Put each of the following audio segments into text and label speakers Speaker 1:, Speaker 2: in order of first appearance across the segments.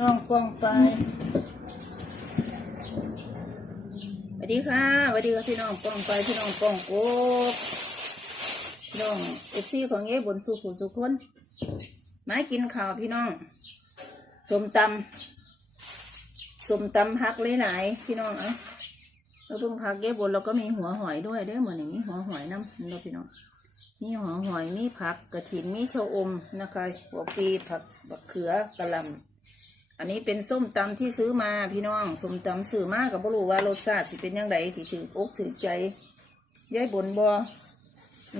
Speaker 1: น้องปองไปสวัสดีค่ะสวัสดีค่ะพี่น้องปองไปพี่น้องปองโกกน้องเอฟซีของเย่บนสุขุสุขคนมากินข้าวพี่น้องสมตำสมตำฮักหลายๆพี่น้องเอะแล้วเพิ่งพักเย่บนเราก็มีหัวหอยด้วยเด้อเหมือนอย่างนี้หัวหอยน้ำเราพี่น้อง มีหัวหอยมีผักกระถินมีชะอมนะคะหัวปีผักบักเขือกระหลำอันนี้เป็นส้มตำที่ซื้อมาพี่น้องส้มตำซื้อมากับ่รู้ว่ารสชาติสิเป็นยังไงสิถืออกถือใจยายบนบอ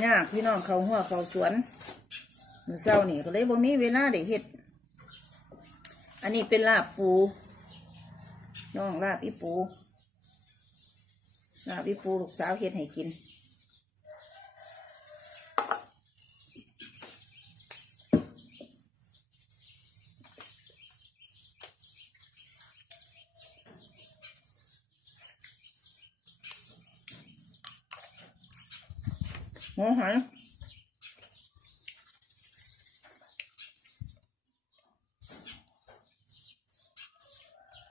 Speaker 1: ยากพี่น้องเขาหัวเขาสวนมื้อเช้านี่ก็เลยบ่มีเวลาได้เฮ็ด อันนี้เป็นลาบปูน้องลาบอีปูลาบอีปูลูกสาวเฮ็ดให้กิน หมูหัน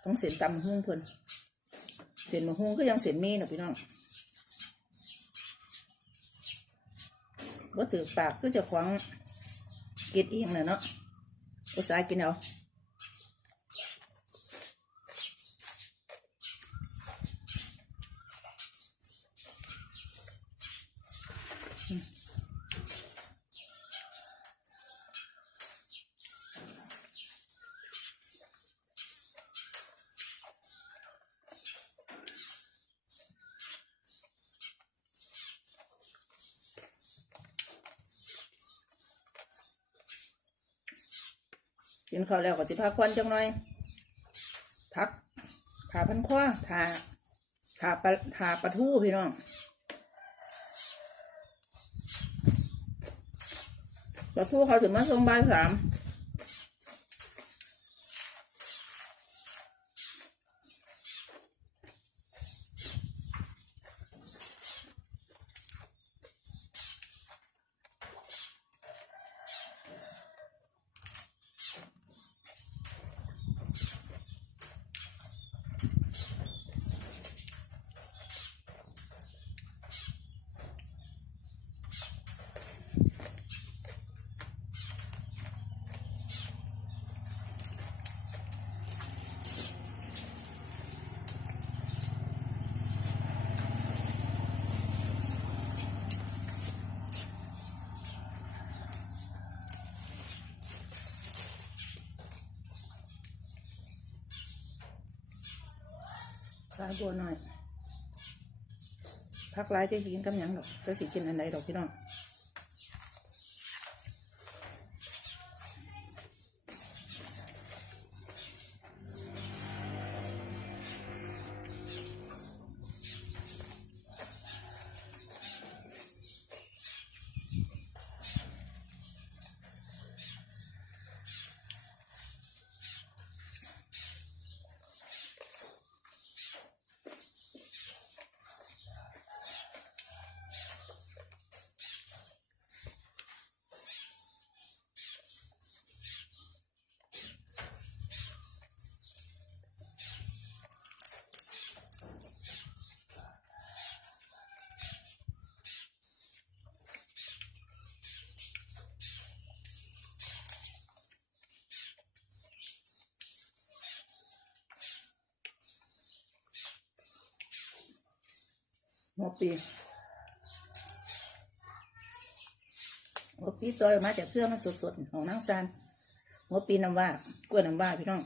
Speaker 1: ต้องเสียนตำหุ้งเพิ่นเสียนมะฮุ้งก็ยังเสียนมีนะพี่น้องว่าถือปากก็จะขวางกินเองนะเนาะอุตส่าห์กินเอา กินข้าวแล้วก็สิพักควันจังหน่อยพักขาพันคว้าขาขาปลาขาปลาทูพี่น้องปลาทูเขาถึงมาส่งบ่ายสามายบัวหน่อยพักหลายจะกินกำยังดอกจะสิกินอันใดดอกพี่น้อง ปีหัวปีซอยออกมาจากเครื่องมันสดๆของนางซานหัวปีน้ำว่ากล้วยน้ำว่าพี่น้อง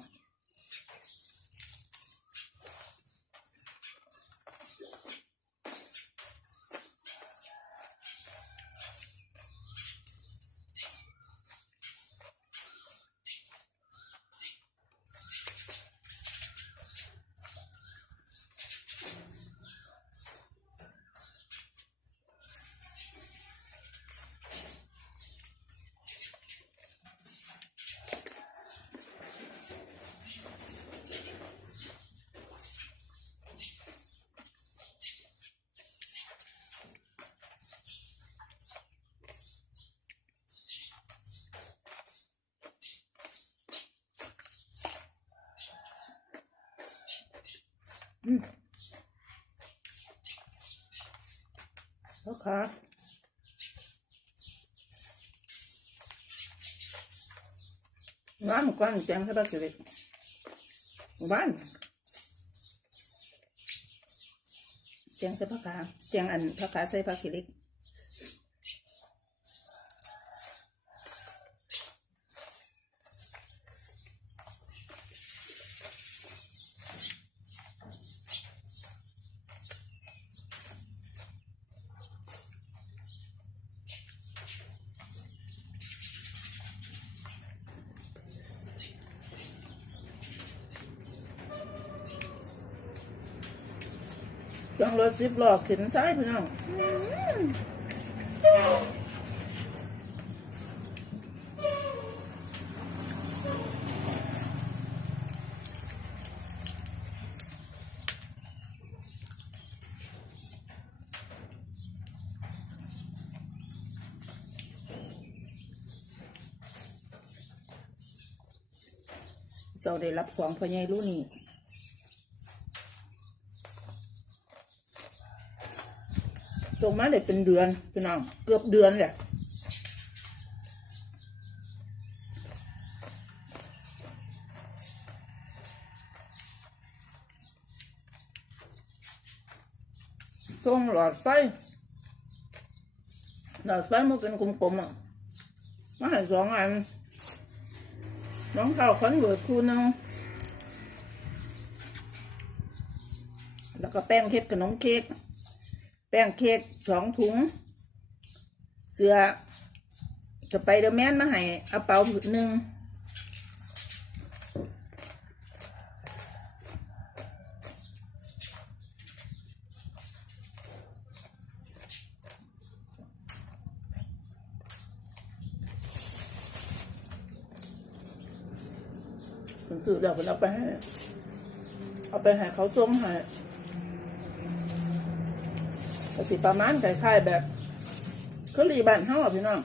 Speaker 1: โอขาบ้านกว้างจังใช่ปะสิเล็กบ้านเจียงใส่ผักขาเจียงอันผักขาใส่ผักขี้เล็ก จังรถสิบล้อขึ้นซ้ายพี่น้องเจ้าได้รับของพ่อใหญ่รู้นี่ จงมาได้เป็นเดือนพี่น้องเกือบเดือนแหละช่งหลอดไฟหลอดไฟมันเป็นกลมๆอะมาให้สองอันน้องข้าวขันเบิดคูหนึงแล้วก็แป้งเค้กขนมเค้ก ป้งเค้กสองถุง เสือสไปเดอร์แมนมาให้เอาเป๋าผืนหนึ่งผมซื้อเดี๋ยวผมเอาไปให้เอาไปให้เขาส่งให้ ก็สิประมาณคล้ายๆแบบก็รีบ้านเฮาอะพี่น้อง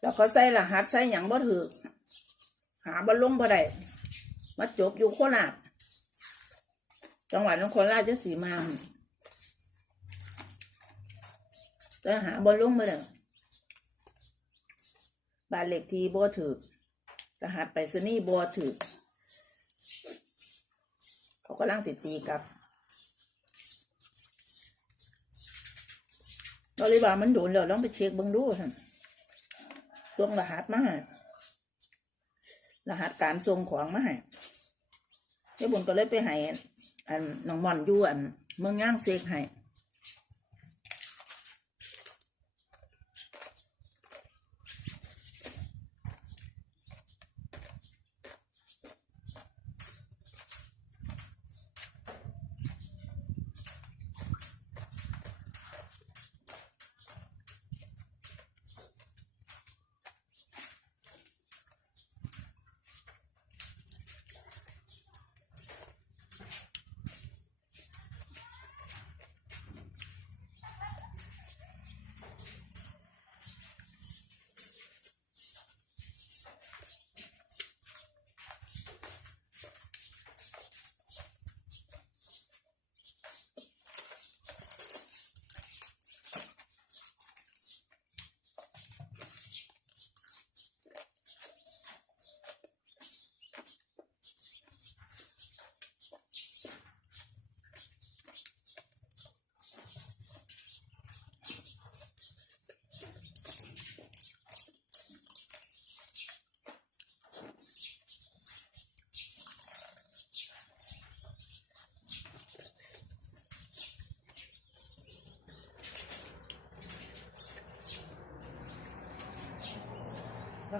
Speaker 1: แล้วเขาใส่รหัสใส่หยังบ่ถือหาบ่ลงบ่ได้มาจบอยู่โคราชจังหวัดนครราชสีมาแต่หาบ่ลงบ่ได้บ้านเลขที่บ่ถือรหัสไปรษณีย์บ่ถือเขาก็ลังสิตีกับ เราเลยว่ามันโดนแล้วลองไปเช็คเบิ่งดูท่านส่งรหัสมาให้รหัสการส่งของมาให้เจ้าบุญก็เลยไปให้อันน้องมอนอยู่อันเมืองย่างเซกให้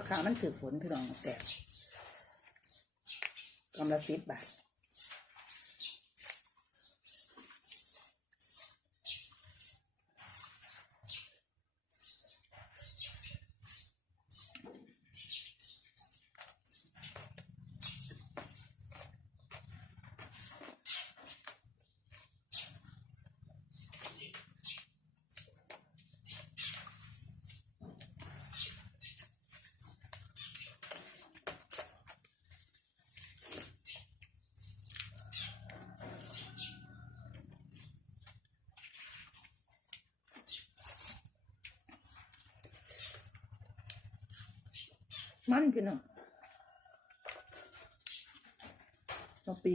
Speaker 1: ขามันถือฝนพี่น้องแจกกำลังสิบบาท มันพี่น้องต่อปี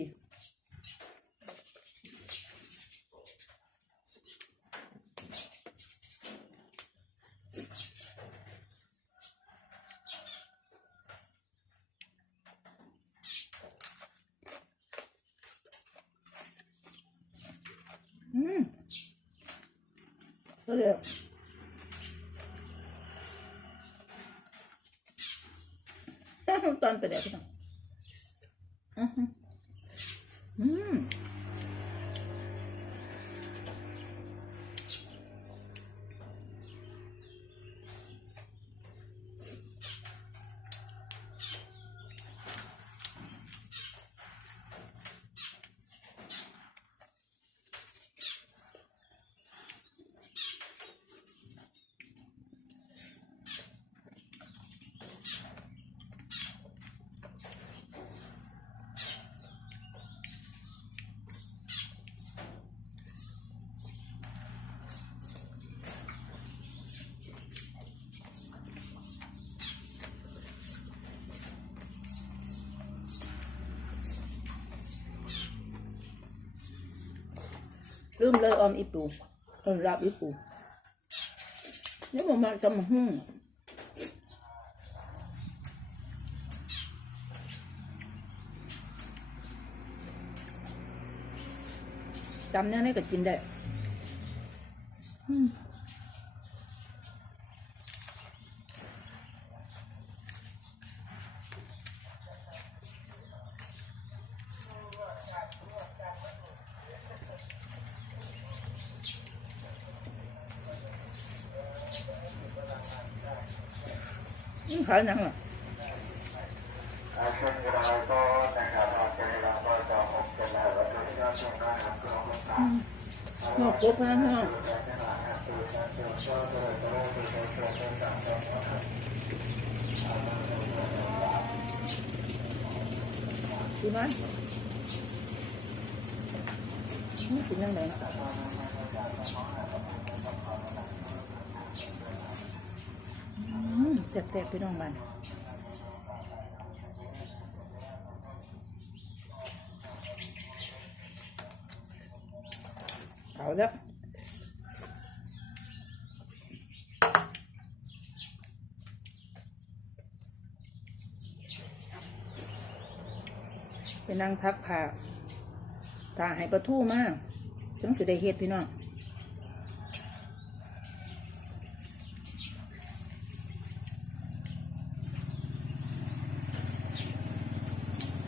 Speaker 1: อืมก็เลย ตอนไปเดี๋ยวพี่น้องอืม ออืมลืมเลยออมอีปูออมรับอีปูนี่มันมาทำหุ่งตำเนี่ยนี่ก็กินได้ อืม อืมขายหนังอะ
Speaker 2: อาเช่นเราก็นะครับอาเช่นเราก็จะพบกันแล้วว่าเราจะช่วยกันนะครับก็ขอบคุณครับ
Speaker 1: หอกกบนะฮะดีไหมนี่กินยังไงอืมแซ่บๆพี่น้องบ้านเอาแล้วไปนั่งพักผ่าถ้าให้ประทู่มากถึงสิได้เฮ็ดพี่น้องเพื่อสั่งไปพูดเหรอเขานัดบ่ายสามหนังสือมาส่งอืมมองหอยส้มตำกิ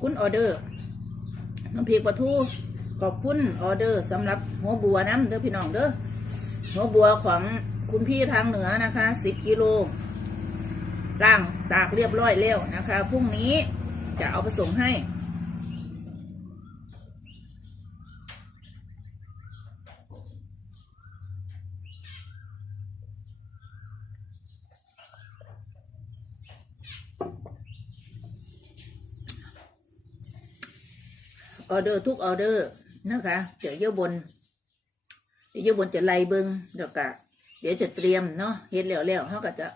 Speaker 1: คุณออเดอร์น้ำพริกปลาทูขอบคุณออเดอร์สำหรับหัวบัวน้ำเด้อพี่น้องเด้อหัวบัวของคุณพี่ทางเหนือนะคะสิบกิโลล่างตากเรียบร้อยแล้วนะคะพรุ่งนี้จะเอาไปส่งให้ ออเดอร์ทุกออเดอร์นะคะเดี๋ยวเยี่ยบน เดี๋ยวเยี่ยบนจะไล่เบิงเดี๋ยวกะเดี๋ยวจะเตรียมเนาะเฮ็ดแล้วแล้วเขาก็จะ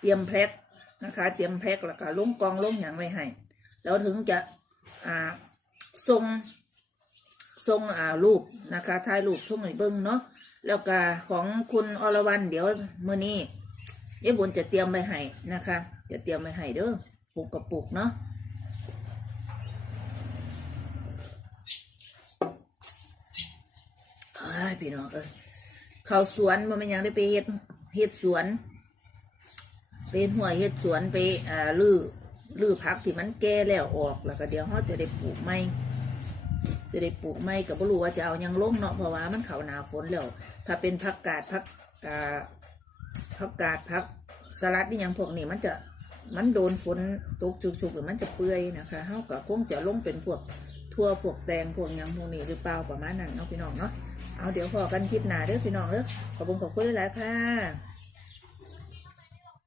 Speaker 1: เตรียมแพ็คนะคะ เตรียมแพ็คแล้วก็ลงกองลงอย่างไวให้แล้วถึงจะอ่าส่งส่งอ่ารูปนะคะถ่ายรูปส่งให้เบิงเนาะแล้วก็ของคุณอรวรรณเดี๋ยวมื้อนี้เยี่ยวบนจะเตรียมไว้ให้นะคะ จะเตรียมไว้ให้เด้อปุกกระปุกเนาะ อ้ยพี่น้องเออเขาสวนมันเป็นยังได้ไปเฮ็ดเฮ็ดสวนเป็นหัวเฮ็ดสวนไปอ่าลื้อลือพักที่มันแก่แล้วออกแล้วก็เดี๋ยวเขาจะได้ปลูกไม่จะได้ปลูกไม่กับรู้ว่าจะเอายังลงเนาะเพราะว่ามันเขาหนาฝนแล้วถ้าเป็นพักกาดพักกาพักกาดพักสลัดนี่ยังพวกนี้มันจะมันโดนฝนตกจุกๆหรือมันจะเปื่อยนะคะเขาก็คงจะลงเป็นพวกทั่วพวกแตงพวกยังพวกนี้หรือเปล่าประมาณนั้นเนาะพี่น้องเนาะ เอาเดี๋ยวพอกันคลิปหนาเด้อพี่น้องเด้อขอบคุณขอบคุณหลายๆค่ะ